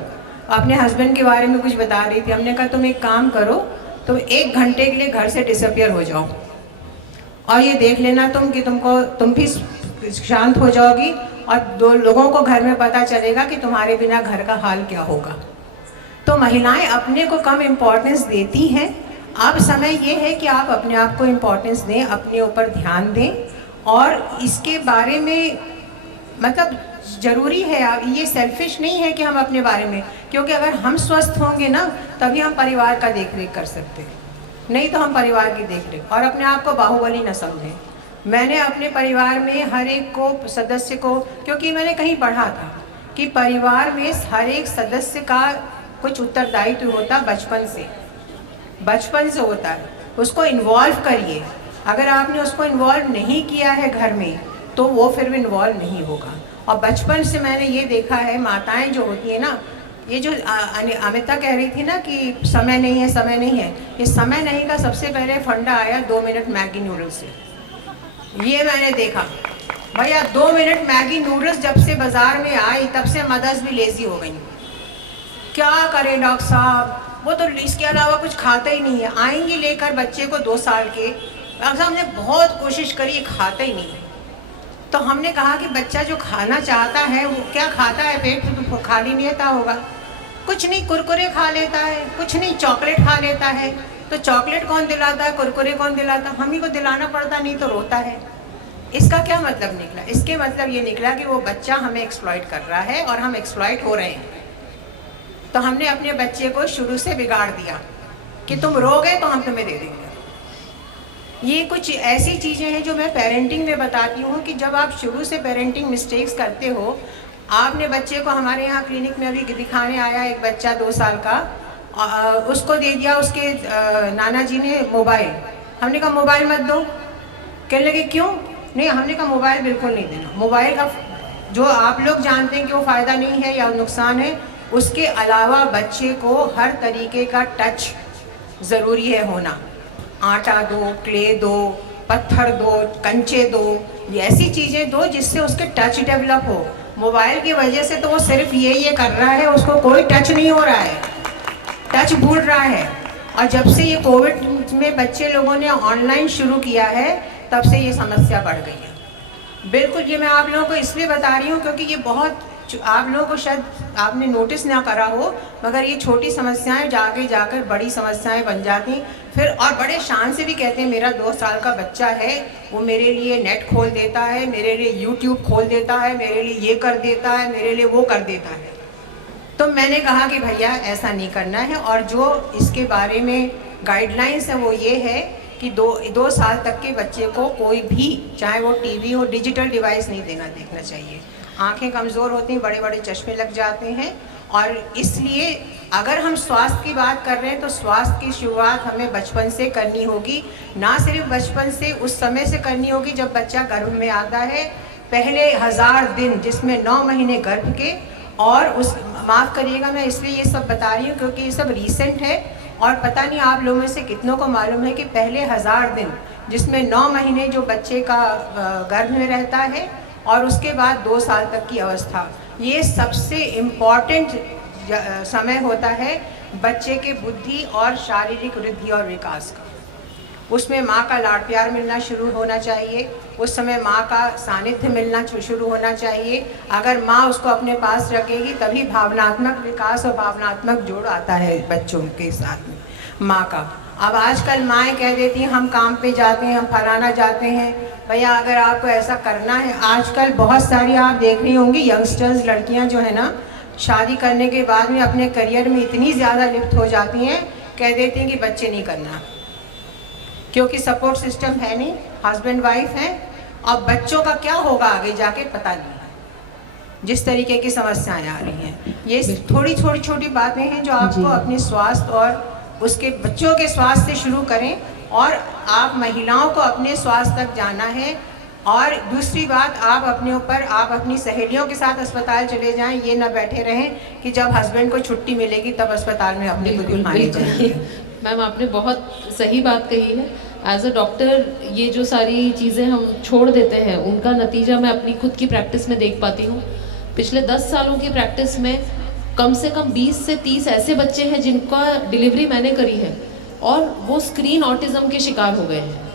अपने हस्बैंड के बारे में कुछ बता रही थी। हमने कहा तुम एक काम करो, तुम 1 घंटे के लिए घर से डिसअपियर हो जाओ और ये देख लेना कि तुम भी शांत हो जाओगी और 2 लोगों को घर में पता चलेगा कि तुम्हारे बिना घर का हाल क्या होगा। तो महिलाएं अपने को कम इम्पोर्टेंस देती हैं। अब समय ये है कि आप अपने आप को इम्पोर्टेंस दें, अपने ऊपर ध्यान दें, और इसके बारे में मतलब ज़रूरी है। ये सेल्फिश नहीं है कि हम अपने बारे में, क्योंकि अगर हम स्वस्थ होंगे ना तभी हम परिवार का देख रेख कर सकते हैं, नहीं तो हम परिवार की देख रेख। और अपने आप को बाहुबली न समझें। मैंने अपने परिवार में हर एक को सदस्य को, क्योंकि मैंने कहीं पढ़ा था कि परिवार में हर एक सदस्य का कुछ उत्तरदायित्व होता बचपन से होता है, उसको इन्वॉल्व करिए। अगर आपने उसको इन्वॉल्व नहीं किया है घर में तो वो फिर भी इन्वॉल्व नहीं होगा। और बचपन से मैंने ये देखा है, माताएं जो होती है ना, ये जो अमिता कह रही थी ना कि समय नहीं है, समय नहीं है, ये समय नहीं का सबसे पहले फंडा आया 2 मिनट मैगी नूडल्स से। ये मैंने देखा भैया, 2 मिनट मैगी नूडल्स जब से बाज़ार में आई तब से मदर्स भी लेज़ी हो गई। क्या करें डॉक्टर साहब, वो तो इसके अलावा कुछ खाते ही नहीं है। आएंगी लेकर बच्चे को 2 साल के, डॉक्टर साहब हमने बहुत कोशिश करी, खाता ही नहीं है। तो हमने कहा कि बच्चा जो खाना चाहता है वो क्या खाता है, पेट तो खाली नहीं रहता होगा, कुछ नहीं कुरकुरे खा लेता है, कुछ नहीं चॉकलेट खा लेता है। तो चॉकलेट कौन दिलाता है, कुरकुरे कौन दिलाता है, हम ही को दिलाना पड़ता, नहीं तो रोता है। इसका क्या मतलब निकला? इसके मतलब ये निकला कि वो बच्चा हमें एक्सप्लॉइट कर रहा है और हम एक्सप्लॉइट हो रहे हैं। तो हमने अपने बच्चे को शुरू से बिगाड़ दिया कि तुम रोगे तो हम तुम्हें दे देंगे। ये कुछ ऐसी चीज़ें हैं जो मैं पेरेंटिंग में बताती हूँ कि जब आप शुरू से पेरेंटिंग मिस्टेक्स करते हो। आपने बच्चे को, हमारे यहाँ क्लिनिक में अभी दिखाने आया एक बच्चा 2 साल का, उसको दे दिया उसके नाना जी ने मोबाइल। हमने कहा मोबाइल मत दो, कहने लगे क्यों? नहीं, हमने कहा मोबाइल बिल्कुल नहीं देना। मोबाइल का जो आप लोग जानते हैं कि वो फ़ायदा नहीं है या नुकसान है, उसके अलावा बच्चे को हर तरीके का टच ज़रूरी है होना। आटा दो, क्ले दो, पत्थर दो, कंचे दो, ये ऐसी चीज़ें दो जिससे उसके टच डेवलप हो। मोबाइल की वजह से तो वो सिर्फ ये कर रहा है, उसको कोई टच नहीं हो रहा है, टच भूल रहा है। और जब से ये कोविड में बच्चे लोगों ने ऑनलाइन शुरू किया है तब से ये समस्या बढ़ गई है। बिल्कुल, ये मैं आप लोगों को इसलिए बता रही हूँ क्योंकि ये बहुत, आप लोगों को शायद आपने नोटिस ना करा हो, मगर ये छोटी समस्याएं जाके जाकर बड़ी समस्याएं बन जाती। फिर और बड़े शान से भी कहते हैं मेरा 2 साल का बच्चा है, वो मेरे लिए नेट खोल देता है, मेरे लिए यूट्यूब खोल देता है, मेरे लिए ये कर देता है, मेरे लिए वो कर देता है। तो मैंने कहा कि भैया ऐसा नहीं करना है। और जो इसके बारे में गाइडलाइंस है वो ये है कि 2 साल तक के बच्चे को कोई भी, चाहे वो टीवी हो, डिजिटल डिवाइस नहीं देखना चाहिए। आंखें कमज़ोर होती हैं, बड़े बड़े चश्मे लग जाते हैं। और इसलिए अगर हम स्वास्थ्य की बात कर रहे हैं तो स्वास्थ्य की शुरुआत हमें बचपन से करनी होगी। ना सिर्फ बचपन से, उस समय से करनी होगी जब बच्चा गर्भ में आता है। पहले 1000 दिन, जिसमें 9 महीने गर्भ के, और उस, माफ़ करिएगा मैं इसलिए ये सब बता रही हूँ क्योंकि ये सब रीसेंट है और पता नहीं आप लोगों में से कितनों को मालूम है कि पहले 1000 दिन, जिसमें 9 महीने जो बच्चे का गर्भ में रहता है और उसके बाद 2 साल तक की अवस्था, ये सबसे इम्पॉर्टेंट समय होता है बच्चे के बुद्धि और शारीरिक वृद्धि और विकास का। उसमें माँ का लाड़ प्यार मिलना शुरू होना चाहिए, उस समय माँ का सानिध्य मिलना शुरू होना चाहिए। अगर माँ उसको अपने पास रखेगी तभी भावनात्मक विकास और भावनात्मक जोड़ आता है बच्चों के साथ में माँ का। अब आजकल माएँ कह देती हैं हम काम पे जाते हैं, हम फलाना जाते हैं। भैया अगर आपको ऐसा करना है, आजकल बहुत सारी आप देख रही होंगी यंगस्टर्स, लड़कियां जो है ना, शादी करने के बाद में अपने करियर में इतनी ज़्यादा लिप्त हो जाती हैं, कह देती हैं कि बच्चे नहीं करना, क्योंकि सपोर्ट सिस्टम है नहीं, हस्बैंड वाइफ हैं। अब बच्चों का क्या होगा आगे जाके पता नहीं है, जिस तरीके की समस्याएं आ रही हैं। ये थोड़ी छोटी बातें हैं जो आपको अपने स्वास्थ्य और उसके बच्चों के स्वास्थ्य से शुरू करें। और आप महिलाओं को अपने स्वास्थ्य तक जाना है। और दूसरी बात, आप अपने ऊपर, आप अपनी सहेलियों के साथ अस्पताल चले जाएं, ये ना बैठे रहें कि जब हस्बैंड को छुट्टी मिलेगी तब अस्पताल में अपने को दिखाने जाएंगे। मैम आपने बहुत सही बात कही है। एज अ डॉक्टर ये जो सारी चीज़ें हम छोड़ देते हैं उनका नतीजा मैं अपनी खुद की प्रैक्टिस में देख पाती हूँ। पिछले 10 सालों की प्रैक्टिस में कम से कम 20 से 30 ऐसे बच्चे हैं जिनका डिलीवरी मैंने करी है और वो स्क्रीन ऑटिज़म के शिकार हो गए हैं।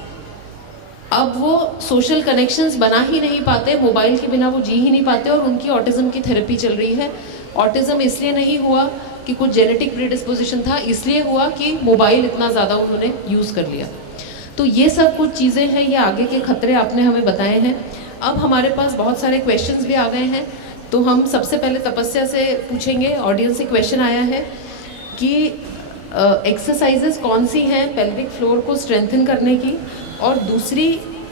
अब वो सोशल कनेक्शंस बना ही नहीं पाते, मोबाइल के बिना वो जी ही नहीं पाते और उनकी ऑटिज़म की थेरेपी चल रही है। ऑटिज़म इसलिए नहीं हुआ कि कुछ जेनेटिक प्रीडिस्पोजिशन था, इसलिए हुआ कि मोबाइल इतना ज़्यादा उन्होंने यूज़ कर लिया। तो ये सब कुछ चीज़ें हैं, ये आगे के खतरे आपने हमें बताए हैं। अब हमारे पास बहुत सारे क्वेश्चंस भी आ गए हैं, तो हम सबसे पहले तपस्या से पूछेंगे। ऑडियंस से क्वेश्चन आया है कि एक्सरसाइजेस कौन सी हैं पेल्विक फ्लोर को स्ट्रेंथन करने की, और दूसरी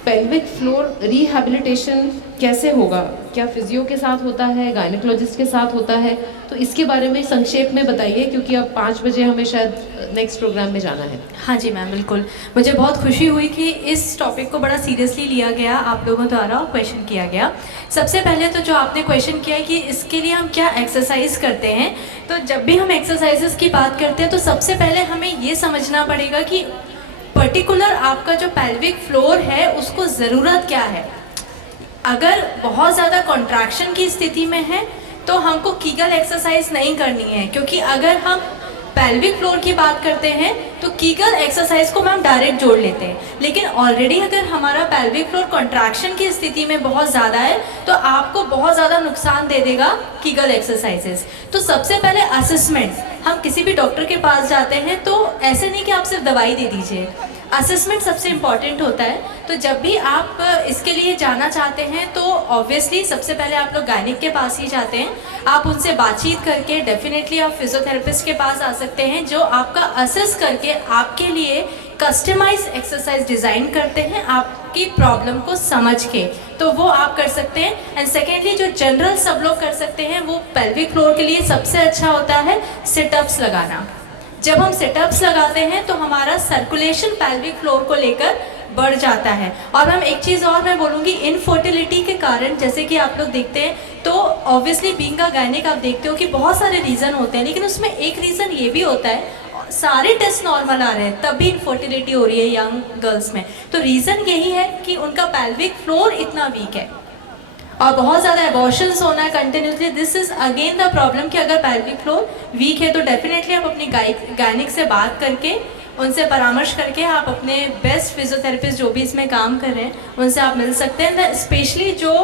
पेल्विक फ्लोर रिहैबिलिटेशन कैसे होगा, क्या फिजियो के साथ होता है, गायनेकोलॉजिस्ट के साथ होता है, तो इसके बारे में संक्षेप में बताइए, क्योंकि अब 5 बजे हमें शायद नेक्स्ट प्रोग्राम में जाना है। हाँ जी मैम, बिल्कुल। मुझे बहुत खुशी हुई कि इस टॉपिक को बड़ा सीरियसली लिया गया आप लोगों द्वारा और क्वेश्चन किया गया। सबसे पहले तो जो आपने क्वेश्चन किया है कि इसके लिए हम क्या एक्सरसाइज करते हैं, तो जब भी हम एक्सरसाइजेस की बात करते हैं तो सबसे पहले हमें ये समझना पड़ेगा कि पर्टिकुलर आपका जो पेल्विक फ्लोर है उसको ज़रूरत क्या है। अगर बहुत ज़्यादा कॉन्ट्रैक्शन की स्थिति में है तो हमको कीगल एक्सरसाइज नहीं करनी है, क्योंकि अगर हम पेल्विक फ्लोर की बात करते हैं तो कीगल एक्सरसाइज को हम डायरेक्ट जोड़ लेते हैं। लेकिन ऑलरेडी अगर हमारा पेल्विक फ्लोर कॉन्ट्रैक्शन की स्थिति में बहुत ज़्यादा है तो आपको बहुत ज़्यादा नुकसान दे देगा कीगल एक्सरसाइजेस। तो सबसे पहले असेसमेंट, हम किसी भी डॉक्टर के पास जाते हैं तो ऐसे नहीं कि आप सिर्फ दवाई दे दीजिए, असेसमेंट सबसे इम्पॉर्टेंट होता है। तो जब भी आप इसके लिए जाना चाहते हैं तो ऑब्वियसली सबसे पहले आप लोग गायनिक के पास ही जाते हैं। आप उनसे बातचीत करके डेफिनेटली आप फिजियोथेरेपिस्ट के पास आ सकते हैं जो आपका असेस करके आपके लिए कस्टमाइज एक्सरसाइज डिज़ाइन करते हैं आपकी प्रॉब्लम को समझ के, तो वो आप कर सकते हैं। एंड सेकेंडली जो जनरल सब लोग कर सकते हैं वो पेल्विक फ्लोर के लिए सबसे अच्छा होता है सिटअप्स लगाना। जब हम सिटअप्स लगाते हैं तो हमारा सर्कुलेशन पेल्विक फ्लोर को लेकर बढ़ जाता है। और हम एक चीज़ और मैं बोलूँगी, इनफर्टिलिटी के कारण जैसे कि आप लोग देखते हैं तो ऑब्वियसली बीइंग अ गायनिक आप देखते हो कि बहुत सारे रीज़न होते हैं, लेकिन उसमें एक रीज़न ये भी होता है सारे टेस्ट नॉर्मल आ रहे हैं तब भी इनफर्टिलिटी हो रही है यंग गर्ल्स में। तो रीज़न यही है कि उनका पेल्विक फ्लोर इतना वीक है और बहुत ज़्यादा एबॉर्शंस होना है continuously. This is again the problem कि अगर पेल्विक फ्लोर वीक है तो डेफिनेटली आप अपनी गायनिक से बात करके उनसे परामर्श करके आप अपने बेस्ट फिजियोथेरेपिस्ट जो भी इसमें काम कर रहे हैं उनसे आप मिल सकते हैं, स्पेशली जो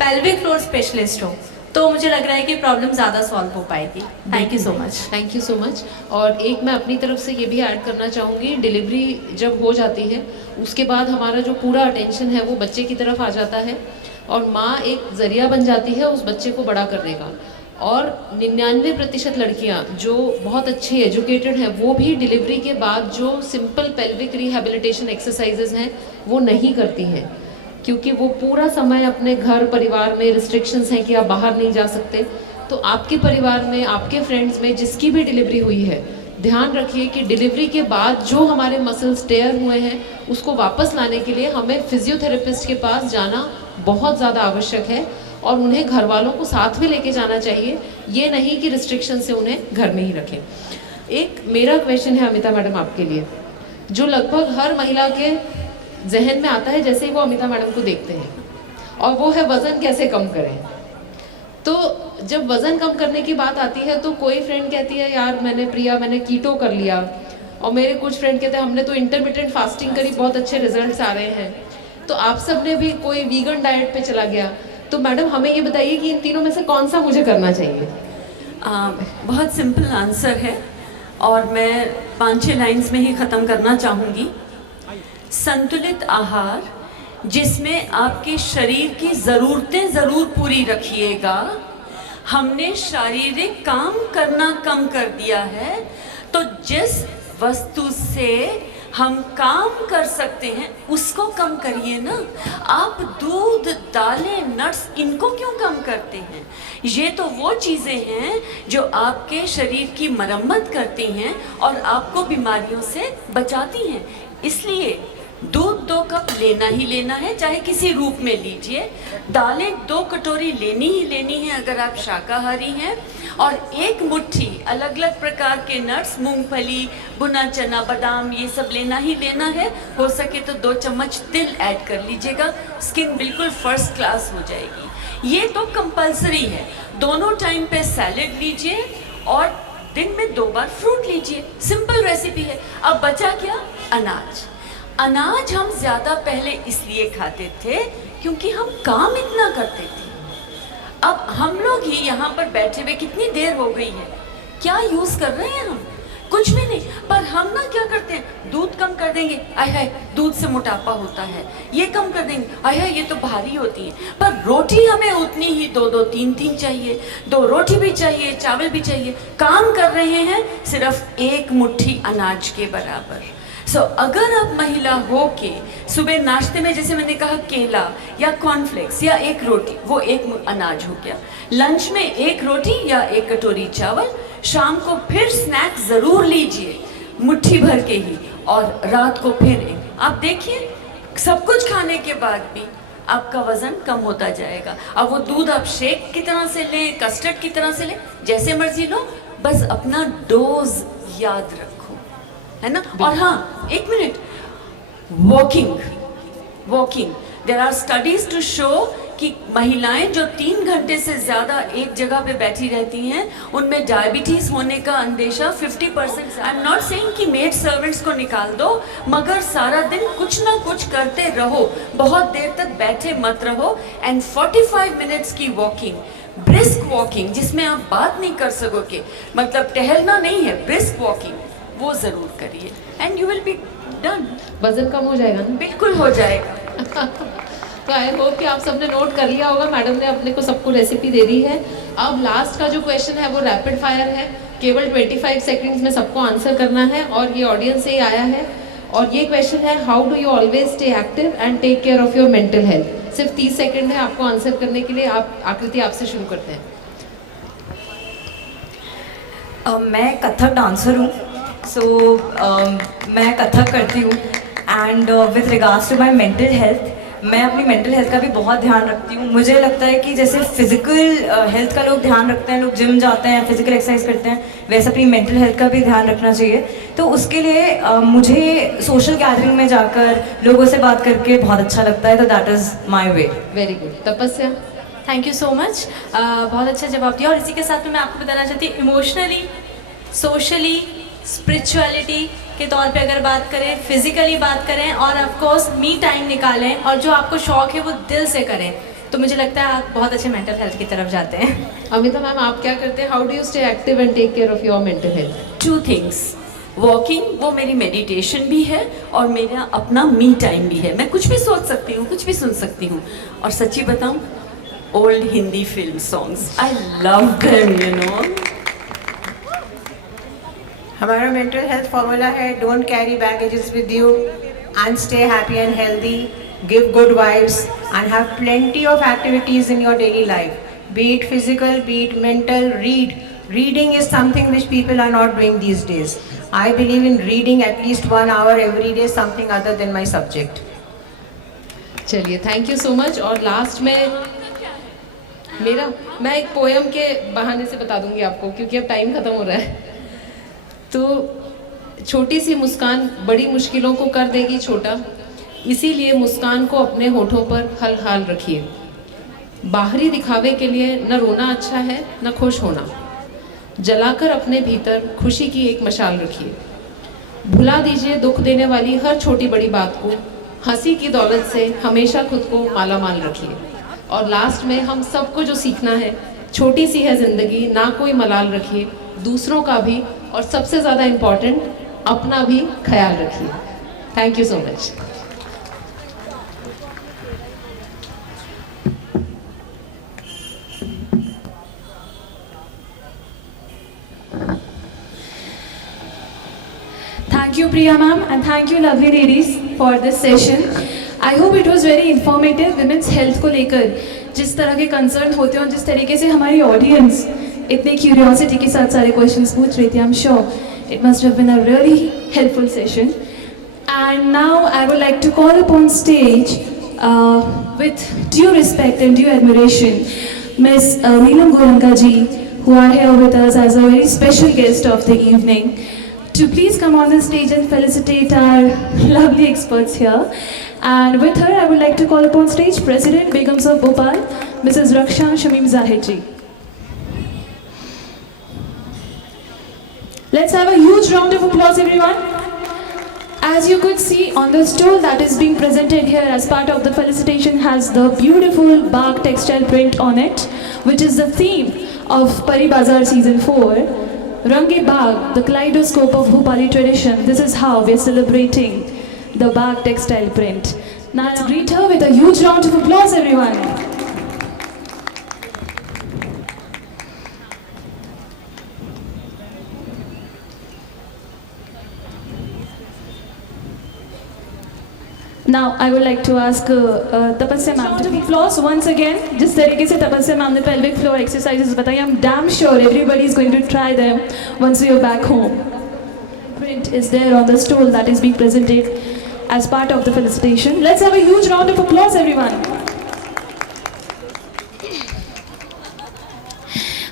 पेल्विक फ्लोर स्पेशलिस्ट हो। तो मुझे लग रहा है कि प्रॉब्लम ज़्यादा सॉल्व हो पाएगी। Thank you so much. Thank you so much. और एक मैं अपनी तरफ से ये भी ऐड करना चाहूँगी, डिलीवरी जब हो जाती है उसके बाद हमारा जो पूरा अटेंशन है वो बच्चे की तरफ आ जाता है और माँ एक ज़रिया बन जाती है उस बच्चे को बड़ा करने का। और 99% लड़कियाँ जो बहुत अच्छी एजुकेटेड हैं वो भी डिलीवरी के बाद जो सिंपल पेल्विक रिहैबिलिटेशन एक्सरसाइजेज हैं वो नहीं करती हैं, क्योंकि वो पूरा समय अपने घर परिवार में रिस्ट्रिक्शंस हैं कि आप बाहर नहीं जा सकते। तो आपके परिवार में, आपके फ्रेंड्स में जिसकी भी डिलीवरी हुई है, ध्यान रखिए कि डिलीवरी के बाद जो हमारे मसल्स टेयर हुए हैं उसको वापस लाने के लिए हमें फिजियोथेरेपिस्ट के पास जाना बहुत ज़्यादा आवश्यक है और उन्हें घर वालों को साथ में लेके जाना चाहिए, ये नहीं कि रिस्ट्रिक्शन से उन्हें घर में ही रखें। एक मेरा क्वेश्चन है अमिता मैडम आपके लिए, जो लगभग हर महिला के जहन में आता है जैसे ही वो अमिता मैडम को देखते हैं, और वो है वज़न कैसे कम करें। तो जब वज़न कम करने की बात आती है तो कोई फ्रेंड कहती है यार मैंने कीटो कर लिया, और मेरे कुछ फ्रेंड कहते हैं हमने तो इंटरमिटेंट फास्टिंग करी, बहुत अच्छे रिजल्ट्स आ रहे हैं। तो आप सब ने भी, कोई वीगन डाइट पे चला गया। तो मैडम हमें ये बताइए कि इन तीनों में से कौन सा मुझे करना चाहिए? बहुत सिंपल आंसर है और मैं 5-6 लाइंस में ही ख़त्म करना चाहूँगी। संतुलित आहार जिसमें आपके शरीर की ज़रूरतें ज़रूर पूरी रखिएगा। हमने शारीरिक काम करना कम कर दिया है, तो जिस वस्तु से हम काम कर सकते हैं उसको कम करिए ना। आप दूध, दालें, नट्स इनको क्यों कम करते हैं? ये तो वो चीज़ें हैं जो आपके शरीर की मरम्मत करती हैं और आपको बीमारियों से बचाती हैं। इसलिए दूध 2 कप लेना ही लेना है, चाहे किसी रूप में लीजिए। दालें 2 कटोरी लेनी ही लेनी है अगर आप शाकाहारी हैं, और 1 मुट्ठी अलग अलग प्रकार के नट्स, मूंगफली, भुना चना, बादाम, ये सब लेना ही लेना है। हो सके तो 2 चम्मच तिल ऐड कर लीजिएगा, स्किन बिल्कुल फर्स्ट क्लास हो जाएगी। ये तो कंपलसरी है। दोनों टाइम पे सैलेड लीजिए और दिन में 2 बार फ्रूट लीजिए। सिंपल रेसिपी है। अब बचा क्या? अनाज। अनाज हम ज़्यादा पहले इसलिए खाते थे क्योंकि हम काम इतना करते थे। अब हम लोग ही यहाँ पर बैठे हुए कितनी देर हो गई है, क्या यूज़ कर रहे हैं हम? कुछ भी नहीं। पर हम ना क्या करते हैं, दूध कम कर देंगे, आय हाय दूध से मोटापा होता है, ये कम कर देंगे, आय हाय ये तो भारी होती है। पर रोटी हमें उतनी ही 2-2, 3-3 चाहिए, 2 रोटी भी चाहिए, चावल भी चाहिए। काम कर रहे हैं सिर्फ 1 मुट्ठी अनाज के बराबर। सो अगर आप महिला हो के सुबह नाश्ते में, जैसे मैंने कहा, केला या कॉर्नफ्लेक्स या एक रोटी, वो एक अनाज हो गया, लंच में एक रोटी या एक कटोरी चावल, शाम को फिर स्नैक्स ज़रूर लीजिए मुट्ठी भर के ही, और रात को फिर एक। आप देखिए सब कुछ खाने के बाद भी आपका वज़न कम होता जाएगा। अब वो दूध आप शेक की तरह से लें, कस्टर्ड की तरह से लें, जैसे मर्जी लो, बस अपना डोज याद रखो, है ना। और हाँ, एक minute, walking, there are studies to show कि महिलाएं जो 3 घंटे से ज़्यादा एक जगह पे बैठी रहती हैं, उनमें डायबिटीज़ होने का अंदेशा 50%। आई एम नॉट सेइंग कि मेड सर्वेंट्स को निकाल दो, मगर सारा दिन कुछ ना कुछ करते रहो, बहुत देर तक बैठे मत रहो। एंड 45 मिनट्स की वॉकिंग, ब्रिस्क वॉकिंग, जिसमें आप बात नहीं कर सकोगे, मतलब टहलना नहीं है, ब्रिस्क वॉकिंग, वो ज़रूर करिए and you will be done. वजन कम हो जाएगा ना? बिल्कुल हो जाएगा। तो आई होप कि आप सबने नोट कर लिया होगा, मैडम ने अपने को सबको रेसिपी दे दी है। अब लास्ट का जो क्वेश्चन है वो रैपिड फायर है, केवल 25 सेकंड्स में सबको आंसर करना है, और ये ऑडियंस से ही आया है। और ये क्वेश्चन है, how do you always stay active and take care of your mental health. सिर्फ 30 सेकंड है आपको आंसर करने के लिए। आप आकृति, आपसे शुरू करते हैं। मैं कथक डांसर हूँ, सो मैं कथक करती हूँ। And with regards to my mental health, मैं अपनी मेंटल हेल्थ का भी बहुत ध्यान रखती हूँ। मुझे लगता है कि जैसे फिजिकल हेल्थ का लोग ध्यान रखते हैं, लोग जिम जाते हैं, फिजिकल एक्सरसाइज करते हैं, वैसे अपनी मेंटल हेल्थ का भी ध्यान रखना चाहिए। तो उसके लिए मुझे सोशल गैदरिंग में जाकर लोगों से बात करके बहुत अच्छा लगता है। तो that is my way. Very good. तपस्या? थैंक यू सो मच, बहुत अच्छा जवाब दिया। और इसी के साथ में मैं आपको बताना चाहती हूँ, इमोशनली, सोशली, स्पिरिचुअलिटी के तौर पे अगर बात करें, फिजिकली बात करें, और ऑफ कोर्स मी टाइम निकालें, और जो आपको शौक है वो दिल से करें, तो मुझे लगता है आप बहुत अच्छे मेंटल हेल्थ की तरफ जाते हैं। अमिता मैम, आप क्या करते हैं? How do you stay active and take care of your mental health? 2 things, walking वो मेरी मेडिटेशन भी है और मेरा अपना मी टाइम भी है। मैं कुछ भी सोच सकती हूँ, कुछ भी सुन सकती हूँ। और सच्ची बताऊँ, old Hindi film songs, I love them, you know. हमारा मेंटल हेल्थ फॉर्मूला है, don't carry baggages with you and stay happy and healthy, give good vibes and have plenty of activities in your daily life, B it physical, B it mental. Reading is something which people are not doing these days. I believe in reading at least 1 hour every day, something other than my subject. चलिए, thank you so much. और last में मैं एक poem के बहाने से बता दूंगी आपको, क्योंकि अब टाइम खत्म हो रहा है। तो छोटी सी मुस्कान बड़ी मुश्किलों को कर देगी छोटा, इसीलिए मुस्कान को अपने होठों पर हल रखिए। बाहरी दिखावे के लिए न रोना अच्छा है न खुश होना, जलाकर अपने भीतर खुशी की एक मशाल रखिए। भुला दीजिए दुख देने वाली हर छोटी बड़ी बात को, हंसी की दौलत से हमेशा खुद को माला माल रखिए। और लास्ट में हम सबको जो सीखना है, छोटी सी है ज़िंदगी, ना कोई मलाल रखिए, दूसरों का भी, और सबसे ज़्यादा इम्पॉर्टेंट अपना भी ख्याल रखिए। Thank you so much. Thank you, Priya ma'am, and thank you, lovely ladies, for this session. I hope it was very informative. Women's health को लेकर जिस तरह के कंसर्न होते हैं और जिस तरीके से हमारी ऑडियंस इतने क्यूरियोसिटी के साथ सारे क्वेश्चंस पूछ रही थी, I'm sure it must have been a really helpful session. And now I would like to call upon stage, with due respect and due admiration, Miss Neelam Goenka ji, who are here with us as a very special guest of the evening, to please come on the stage and felicitate our lovely experts here. And with her, I would like to call upon stage President Begums of Bhopal, Mrs. Raksha Shamim Zahid ji. Let's have a huge round of applause, everyone. As you could see on the stool that is being presented here as part of the felicitation has the beautiful Bagh textile print on it, which is the theme of Pari Bazaar Season 4. Range Bagh, the kaleidoscope of Bhopali tradition. This is how we are celebrating the Bagh textile print. Now let's greet her with a huge round of applause, everyone. Now I would like to ask Tapasya ma'am to applause once again. जिस तरीके से Tapasya ma'am ने pelvic floor exercises बताई, I'm damn sure everybody is going to try them once we are back home. Print is there on the stool that is being presented as part of the felicitation. Let's have a huge round of applause, everyone.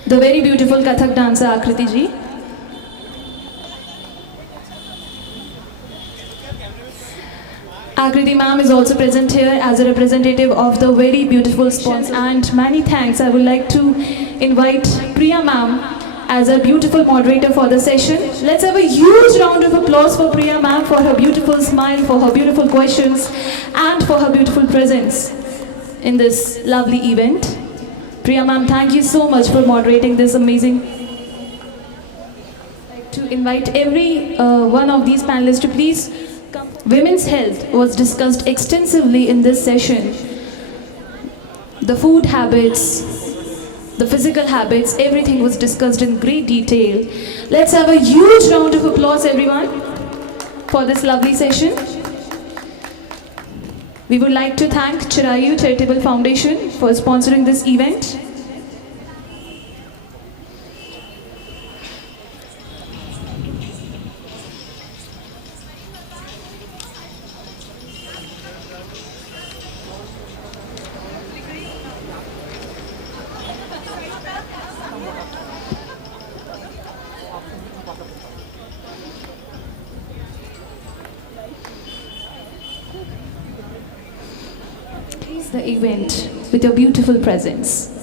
The very beautiful Kathak dancer Akriti ji. Akriti ma'am is also present here as a representative of the very beautiful sponsor. And many thanks. I would like to invite Priya ma'am as a beautiful moderator for the session. Let's have a huge round of applause for Priya ma'am for her beautiful smile, for her beautiful questions, and for her beautiful presence in this lovely event. Priya ma'am, thank you so much for moderating this amazing. I'd like to invite every one of these panelists to please come. Women's health was discussed extensively in this session. The food habits, the physical habits, everything was discussed in great detail. Let's have a huge round of applause, everyone, for this lovely session. We would like to thank Chirayu Charitable Foundation for sponsoring this event. The event with your beautiful presence.